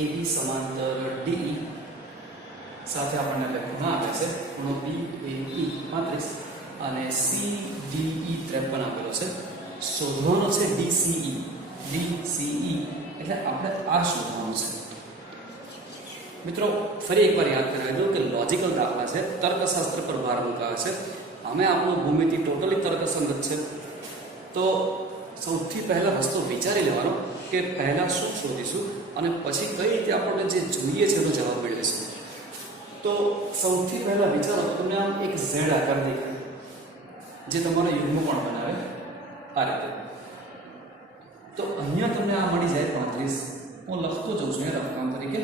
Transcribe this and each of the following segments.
AB સમાંતર DE સાથે આપણને લખવામાં આવે છે ખૂણો BAE 35 અને CDE 53 આપેલો છે. શોધવાનો છે DCE એટલે આપણે આ શોધવાનું છે. મિત્રો ફરી એકવાર યાદ કરાવી દઉં કે લોજિકલ દાખલા છે, તર્કશાસ્ત્ર પર ભાર મૂકાવે છે. અમે આપણું ભૂમિતિ ટોટલી તર્કસંગત છે. તો સૌથી પહેલા રસ્તો વિચારી લેવાનો કે પહેલા શું શોધીશું અને પછી કઈ રીતે આપણને જે જોઈએ છે એનો જવાબ મેળવીશું. તો સૌથી પહેલા વિચારો તો તમને આમ એક ઝેડ આકાર દેખાય જે તમારો યુગ્મકોણ બનાવે આ રીતે. તો અહીંયા તમને આ મળી જાય 35. હું લખતો જાઉં છું રફ કામ તરીકે.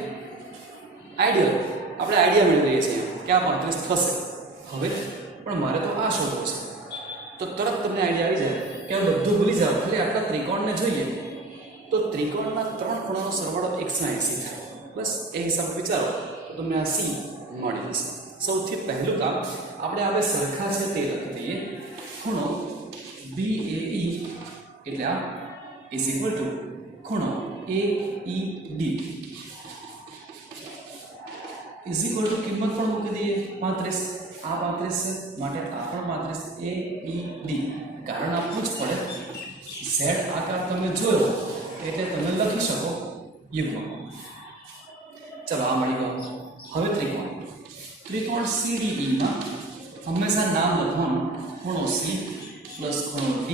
આઈડિયલ આપણે આઈડિયા મેળવીએ છીએ કે આ 35 થશે. હવે પણ મારે તો આ શોધવું છે. તો તરત તમને આઈડિયા આવી જાય કે આ બધું ભૂલી જાઓ, ખાલી આટલા ત્રિકોણને જોઈએ તો ત્રિકોણના 3 ખૂણાનો સરવાળો 180 થાય. બસ એ હિસાબ વિચારો તો તમને આ C મળી જશે. સૌથી પહેલું કામ આપણે આ બે સરખા છે તે લખી દઈએ. ખૂણો BAE એટલે આ ઇઝ ઇક્વલ ટુ ખૂણો AED ઇઝ ઇક્વલ ટુ કિંમત પણ મૂકી દઈએ 35. આ 35 છે માટે આ પણ 35 AED. કારણ આપવું જ પડે. Z આકાર તમે જોયો એટલે તમે લખી શકો યુગ્મ. ચલો આ મળી ગયો. હવે ત્રિકોણ CDE માં હંમેશા નામ લખવાનું. ખૂણો C પ્લસ ખૂણો D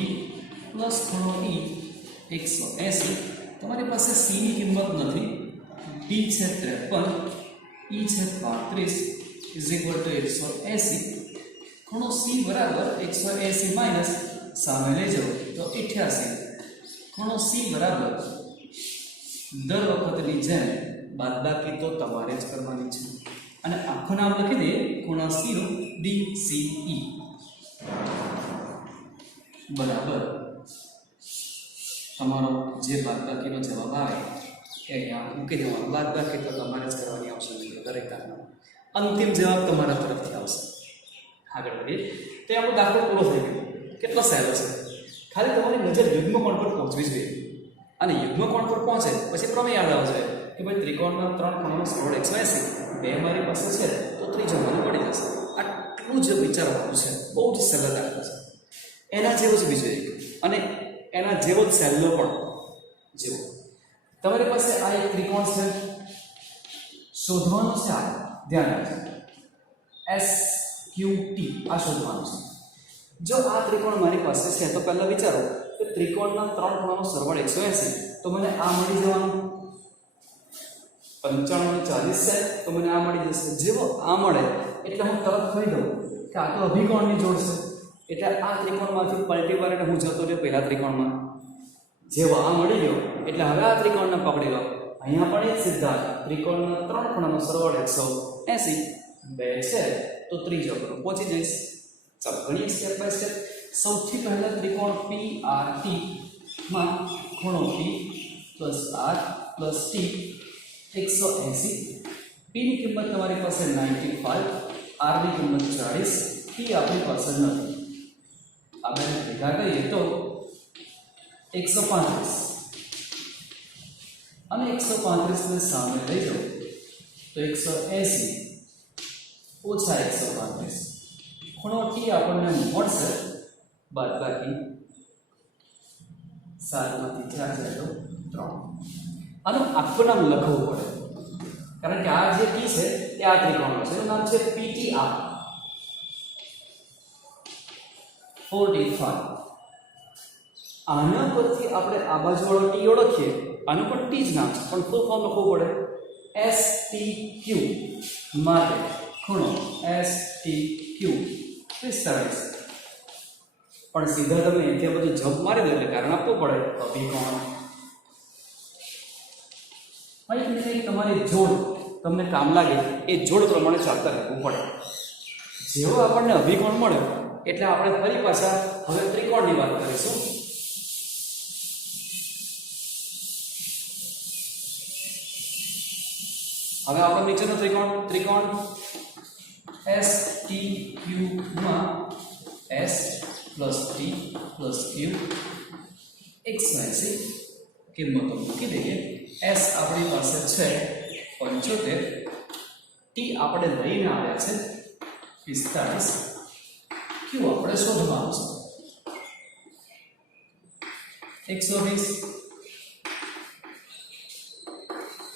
પ્લસ ખૂણો E 180. તમારી પાસે C ની કિંમત નથી. D છે 53, E છે 35 ઇઝ ઇક્વલ ટુ 180. ખૂણો C બરાબર 180 માઇનસ સામે લઈ જાઓ તો 88. ખૂણો C બરાબર દર વખતની જેમ બાદબાકી તો તમારે જ કરવાની છે અને આખું નામ લખી દઈએ ખૂણા C નું DCE બરાબર તમારો જે બાદબાકીનો જવાબ આવે એ અહીંયા મૂકી દેવાનો. બાદબાકી તો તમારે જ કરવાની આવશે દરેક કામમાં. અંતિમ જવાબ તમારા તરફથી આવશે. આગળ વધીએ તો આપણો દાખલો પૂરો થઈ ગયો. કેટલો સહેલો છે. ખાલી તમારી નજર યુગ્મકોણ પર પહોંચવી જોઈએ અને યુગ્મકોણ પર પહોંચે પછી પ્રમેય યાદ આવશે કે ભાઈ ત્રિકોણના 3 ખૂણાનો સરવાળો 180. 2 મારી પાસે છે તો ત્રીજો મને મળી જશે. આટલું જ વિચારવાનું છે. બહુ જ સરળ દાખલો છે. એના જેવો જ બીજો એક અને એના જેવો જ સહેલો પણ જેવો. તમારી પાસે આ એક ત્રિકોણ છે. શોધવાનું છે આ ધ્યાન રાખજો SQT આ શોધવાનું છે. જો આ ત્રિકોણ મારી પાસે છે તો પહેલા વિચારો કે ત્રિકોણના 3 ખૂણાનો સરવાળો 180 તો મને આ મળી જવાનું. 95 40 છે તો મને આ મળી જશે. જેવો આ મળે એટલે હું તરત કહી દઉં કે આ તો અભિકોણની જોડ છે. એટલે આ ત્રિકોણમાંથી પલટી વાળીને હું જતો રહ્યો પહેલા ત્રિકોણમાં. જેવો આ મળી ગયો એટલે હવે આ ત્રિકોણને પકડી લો. અહીંયા પણ એક સિદ્ધાંત ત્રિકોણના 3 ખૂણાનો સરવાળો 180. 2 છે તો ત્રીજો કરો પહોંચી જઈશ. ચાલો ગણીએ સ્ટેપ બાય સ્ટેપ. સૌથી પહેલા ત્રિકોણ PRT માં ખૂણો P plus R plus T 180. P ની કિંમત તમારી પાસે 95, R ની કિંમત 40, T આપણી પાસે નથી. આ બે ભેગા કરીએ તો 135 અને 135 ને સામે લઈ જાઓ તો 180 ઓછા 135. ખૂણો T આપણને મળશે બાદબાકી 7 માંથી 4 જાય તો 3. આનું આખું નામ લખવું પડે કારણ કે આ જે T છે એ આ ત્રિકોણનો છે. એનું નામ છે PTR 45. આના પરથી આપણે આ બાજુવાળો T ઓળખીએ. આનું પણ T જ નામ છે પણ ફૂલ ફોર્મ લખવું પડે. STQ માટે ખૂણો STQ 45. પણ સીધા તમે અહીંથી બધું જમ્પ મારી દો એટલે કારણ આપવું પડે અભિકોણ. અહીં તમારી જોડ તમને કામ લાગે એ જોડ પ્રમાણે ચાલતા રહેવું પડે. જેવો આપણને અભિકોણ મળ્યો એટલે આપણે ફરી પાછા હવે ત્રિકોણની વાત કરીશું. હવે આપણો નીચેનો ત્રિકોણ STQ માં S plus T plus Q 180 કિંમતો મૂકી દઈએ એસ આપણી પાસે છે 75, ટી આપણે લઈને આવ્યા છે 45, ક્યુ આપણે શોધવાનું છે 120,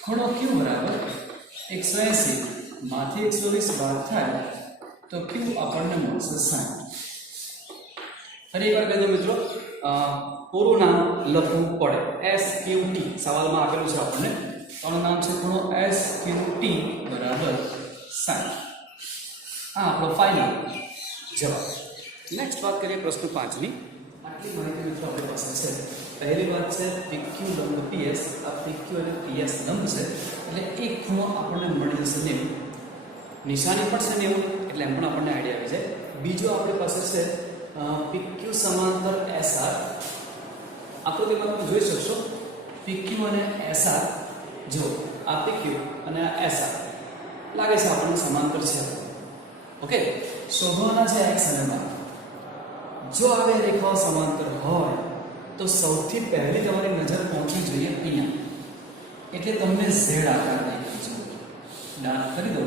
ખૂણો ક્યુ બરાબર 180, માંથી 120 બાદ થાય તો ક્યુ આપણને મળશે 60. ફરી એકવાર કહી દો મિત્રો, પૂરું નામ લખવું પડે. એસ ક્યુ ટી સવાલમાં આપેલું છે આપણને, આનું નામ છે ખૂણો એસ ક્યુ ટી બરાબર 60. આ આપણો ફાઇનલ જવાબ. નેક્સ્ટ વાત કરીએ પ્રશ્ન 5 ની. આટલી માહિતી મિત્રો આપણી પાસે છે. પહેલી વાત છે PQ લંબ PS, આ PQ અને PS લંબ છે એટલે એક ખૂણો આપણને મળી જશે 90. નિશાની પણ છે 90 એટલે એમ પણ આપણને આઈડિયા આવી જાય. બીજો આપણી પાસે છે PQ સમાંતર SR. આકૃતિમાં તમે જોઈ શકશો PQ અને SR. જો આ PQ અને આ SR લાગે છે આપણને સમાંતર છે. ઓકે, શોધવાના છે x અને y. જો આ બે રેખાઓ સમાંતર હોય તો સૌથી પહેલી તમારી નજર પહોંચવી જોઈએ અહીંયા, એટલે તમને z આકાર દેખાશે. ડાર્ક કરી દો,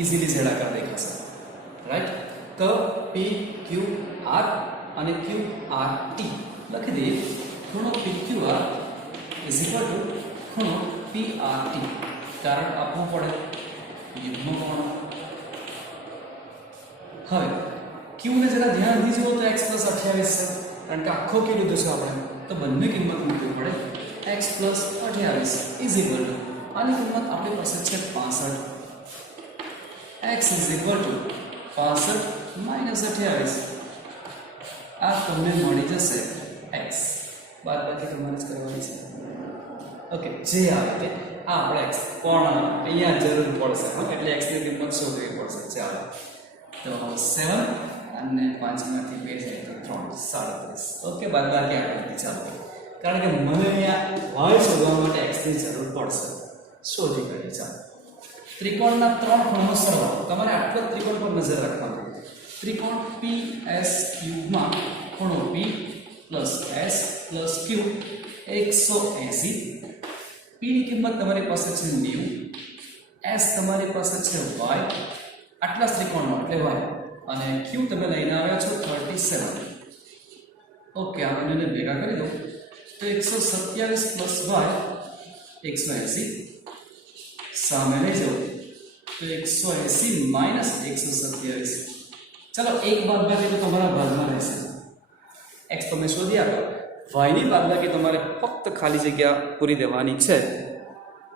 ઇઝીલી z આકાર દેખાશે. રાઈટ, તો PQR અને QRT લખી દઈએ. ખૂણો PQR ખૂણો PRT. કારણ આપવું પડે યુગ્મ કોણ. હવે Q ને જરા ધ્યાન દીજો તો x + 28 છે, કારણ કે આખો Q લીધો છે આપણે, તો બંને કિંમત મૂકવી પડે. x + 28 આની કિંમત આપણી પાસે છે 65. x = 65 - 28. આ તમને મળી જશે x. બાદબાકી તમારે જ કરવાની છે. ઓકે, જે આવે તે આ આપણે x પણ અહીંયા જરૂર પડશે, એટલે x ની કિંમત શોધવી પડશે. ચાલો તો 7 અને 5 માંથી 2 જાય તો 3, 37. ઓકે, બાદબાકી આપણે ચાલો, કારણ કે મને અહીંયા y શોધવા માટે x ની જરૂર પડશે. શોધી કાઢીએ. ચાલો, ત્રિકોણના 3 ખૂણાનો સરવાળો. તમારે આટલો ત્રિકોણ પર નજર રાખવાની. ત્રિકોણ PSQ માં ખૂણો P + S + Q 180. P ની કિંમત તમારી પાસે છે 90, S તમારી પાસે છે y, આટલા ત્રિકોણનો એટલે y, અને Q તમે લઈને આવ્યા છો 37. ઓકે, આ બંનેને ભેગા કરી દો તો 127 + y 180. સામે લઈ જાઓ તો 180 - 127. ચલો, એક બાદબાકી તો તમારા ભાગમાં રહેશે. x તમે શોધી આપો, y ની બાદબાકી તમારે ફક્ત ખાલી જગ્યા પૂરી દેવાની છે.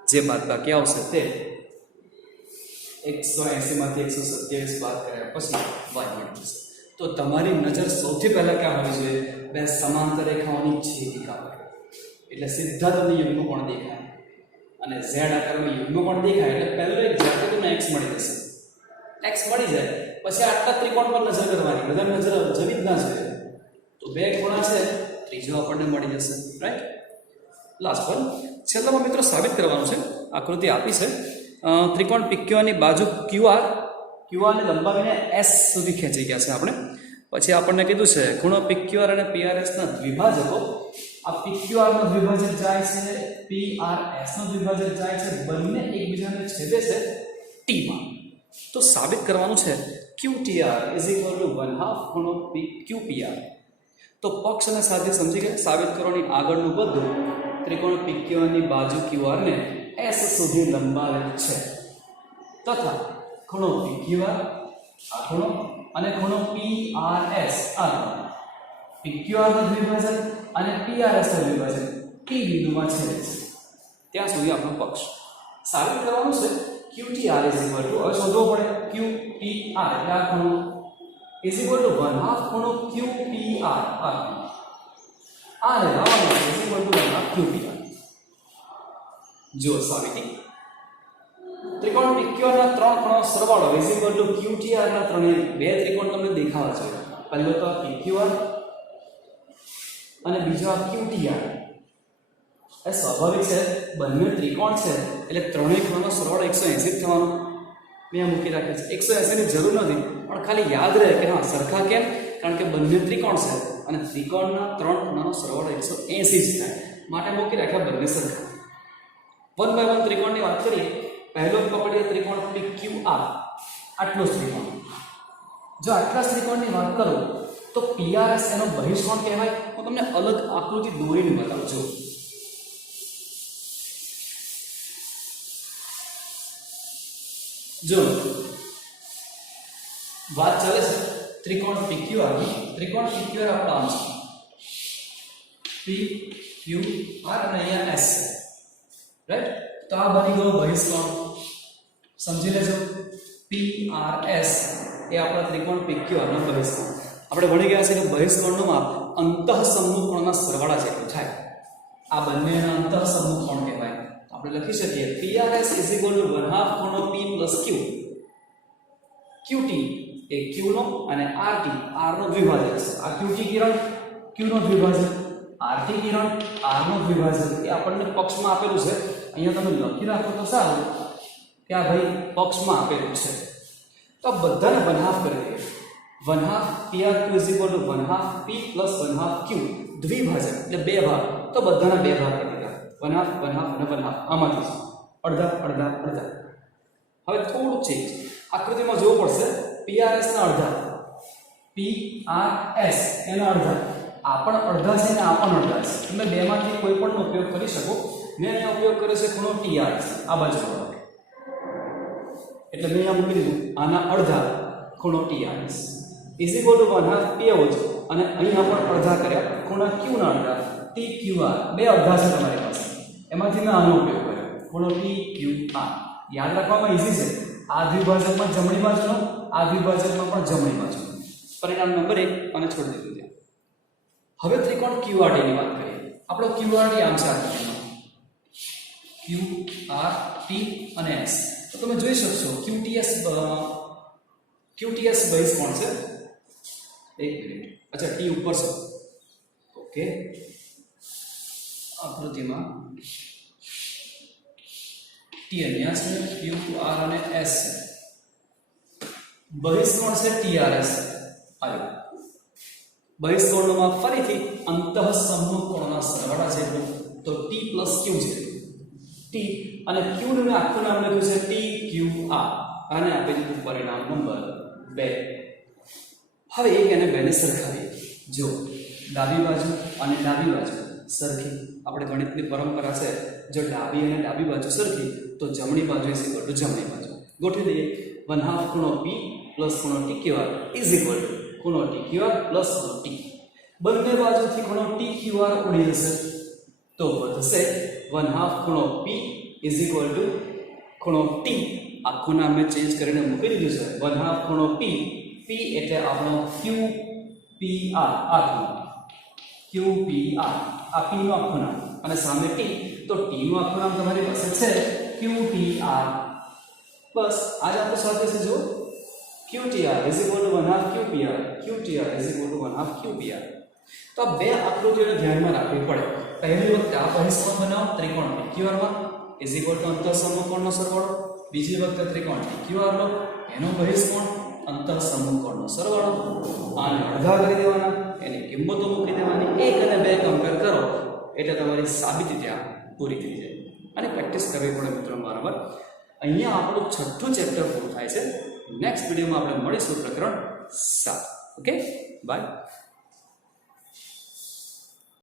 જે બાદબાકી આવશે તે 180 માંથી 127 બાદ કર્યા પછી y મળી જશે. તો તમારી નજર સૌથી પહેલા ક્યાં હોવી જોઈએ? બે સમાંતર રેખાઓની છેદિકા પર. એટલે સીધા તમને યુગ્મ કોણ દેખાય અને z આકારનો યુગ્મ કોણ દેખાય એટલે પહેલો એક ઝાટકે તમને x મળી જશે. x મળી જાય પછી આટલા ત્રિકોણ પર નજર કરવાની, બધા નજર જવી જ ના જોઈએ. તો બે ખૂણા છે, ત્રીજો આપણને મળી જશે. Right, last one. છેલ્લામાં મિત્રો સાબિત કરવાનું છે. આકૃતિ આપી છે. ત્રિકોણ PQ ની બાજુ QR ને લંબાવીને S સુધી ખેંચી ગયા છે આપણે. પછી આપણને કીધું છે ખૂણો PQR અને PRS ના દ્વિભાજકો. આ PQR નો દ્વિભાજક જાય છે, PRS નો દ્વિભાજક જાય છે, બંને એકબીજાને છેદે છે T માં. તો સાબિત કરવાનું છે QTR = 1/2 ખૂણો QPR. તો પક્ષ અને સાધ્ય સમજી ગયા. સાબિત કરવાની આગળનું બધું ત્રિકોણ PQR ની બાજુ QR ને S સુધી લંબાવેલ છે, તથા ખૂણો PQR આ ખૂણો અને ખૂણો PRS આ PQR નો દ્વિભાજક અને PRS નો દ્વિભાજક T બિંદુમાં છેદે છે. ત્યાં સુધી આપણો પક્ષ. સાબિત કરવાનું છે QTR = હવે શોધવો પડે QTR એટલે આ ખૂણો = 1/2 ખૂણો QPR. આ ને લાવવાનું = 1/2 QPR. જો સાબિતી ત્રિકોણ PQR ના 3 ખૂણાનો સરવાળો = QTR ના ત્રણેય બે ત્રિકોણ તમને દેખાવા જોઈએ. પહેલો તો PQR અને બીજો આ QTR. એ સ્વાભાવિક છે, બંને ત્રિકોણ છે એટલે ત્રણેય ખૂણાનો સરવાળો 180 થવાનો. મેં મૂકી રાખ્યો છે. 180 ની જરૂર નથી, પણ ખાલી યાદ રહે કે હા સરખા કેમ, કારણ કે બંને ત્રિકોણ છે અને ત્રિકોણના 3 ખૂણાનો સરવાળો 180 જ થાય, માટે મૂકી રાખ્યા બંને સરખા. 1 બાય 1 ત્રિકોણની વાત કરીએ, પહેલો પકડીએ ત્રિકોણ PQR, આટલો જ ત્રિકોણ. જો આટલા જ ત્રિકોણની વાત કરું તો PRS એનો બહિષ્કોણ કહેવાય. હું તમને અલગ આકૃતિ દોરીને બતાવું છું. જો વાત ચાલે છે ત્રિકોણ PQR ની. ત્રિકોણ PQR આપણો આમ છે, PQR અને અહીંયા S છે, રાઈટ? તો આ બની ગયો બહિષ્કોણ. સમજી લેજો, PRS એ આપણા ત્રિકોણ PQR નો બહિષ્કોણ. આપણે ભણી ગયા છે કે બહિષ્કોણનું માપ અંતઃસમૂહ કોણના સરવાળા જેટલું થાય. આ બંનેના અંતઃસમૂહ કોણ કહેવાય. આપણે લખી શકીએ PRS = 1/2 ખૂણો P + Q. QT એ Q નો અને RT R નો દ્વિભાજક છે. આ QT કિરણ Q નો દ્વિભાજક, RT કિરણ R નો દ્વિભાજક. એ આપણને પક્ષમાં આપેલું છે. અહીંયા તમે લખી રાખો તો સારું કે આ ભાઈ પક્ષમાં આપેલું છે. તો બધાને 1/2 કરી દઈએ. 1/2 PRQ = 1/2 P + 1/2 Q દ્વિભાજક એટલે બે ભાગ. તો બધાના બે ભાગ કરી દીધા, 1/2 1/2 અને 1/2. આમાંથી અડધા અડધા અડધા. હવે થોડું ચેન્જ આકૃતિમાં જોવું પડશે. PRS ના અડધા, PRS એના અડધા. આ પણ અડધા છે ને આ પણ અડધા છે. તમે બેમાંથી કોઈ પણનો ઉપયોગ કરી શકો. મેં અહીંયા ઉપયોગ કર્યો છે ખૂણો TRS, આ બાજુ વાળો. એટલે મેં અહીંયા મૂકી દીધું આના અડધા ખૂણો TRS = 1/2 P આવું છે. અને અહીંયા પણ અડધા કર્યા ખૂણા Q ના અડધા TQR. બે અડધા છે તમારી પાસે, એમાંથી મેં આનો ઉપયોગ કર્યો ખૂણો TQR. યાદ રાખવામાં ઈઝી છે. આ દ્વિભાજકમાં જમણી બાજુનો, આ દ્વિભાજકમાં પણ જમણી બાજુ. પરિણામ નંબર 1 અને છોડી દીધું ત્યાં. હવે ત્રિકોણ QRT ની વાત કરીએ. આપણો QRT આમ છે, આકૃતિમાં QRT અને S. તો તમે જોઈ શકશો QTS બહિષ્કોણ છે. એક મિનિટ, અચ્છા T ઉપર છે. ઓકે, આકૃતિમાં T અહીંયા છે, QR અને S છે. બહિષ્કોણ છે TRS. આવ્યો બહિષ્કોણનું માપ ફરીથી અંતઃસમૂહ કોણના સરવાળા જેટલું. તો T + Q છે. T અને Q નું મેં આખું નામ લખ્યું છે TQR. આને આપી દીધું પરિણામ નંબર 2. હવે એક અને બેને સરખાવીએ. જો ડાબી બાજુ અને ડાબી બાજુ સરખી. આપણે ગણિતની પરંપરા છે, જો ડાબી અને ડાબી બાજુ સરખી તો જમણી બાજુ = જમણી બાજુ. ગોઠવી દઈએ. 1/2 ખૂણો P + ખૂણો TQR = ખૂણો TQR + ખૂણો T. બંને બાજુથી ખૂણો TQR ઉડી જશે તો વધશે 1/2 ખૂણો P = ખૂણો T. આખું નામ મેં ચેન્જ કરીને મૂકી દીધું છે 1/2 ખૂણો P. P એટલે આપણો QPR. આ QPR આ P નું આખું નામ અને સામે T. તો T નું આખું નામ તમારી પાસે છે QTR. બસ આજ આપણું સાથે છે. જો QTR = 1/2 QPR, QTR = 1/2 QPR. તો આ બે આકૃતિઓને ધ્યાનમાં રાખવી પડે. પહેલી વખતે આ બહિષ્કોણ બનાવો ત્રિકોણ PQR માં = અંતઃસમૂહ કોણનો સરવાળો. બીજી વખતે ત્રિકોણ PQR લો, એનો બહિષ્કોણ અંતઃસમૂહ કોણનો સરવાળો. આને અડધા કરી દેવાના, એની કિંમતો મૂકી દેવાની. 1 અને 2 કમ્પેર કરો એટલે તમારી સાબિતી ત્યાં પૂરી થઈ જાય. અને પ્રેક્ટિસ કરવી પડે મિત્રો બરાબર. અહીંયા આપણું 6થું ચેપ્ટર પૂરું થાય છે. નેક્સ્ટ વિડીયોમાં આપણે મળીશું પ્રકરણ 7. Okay, by.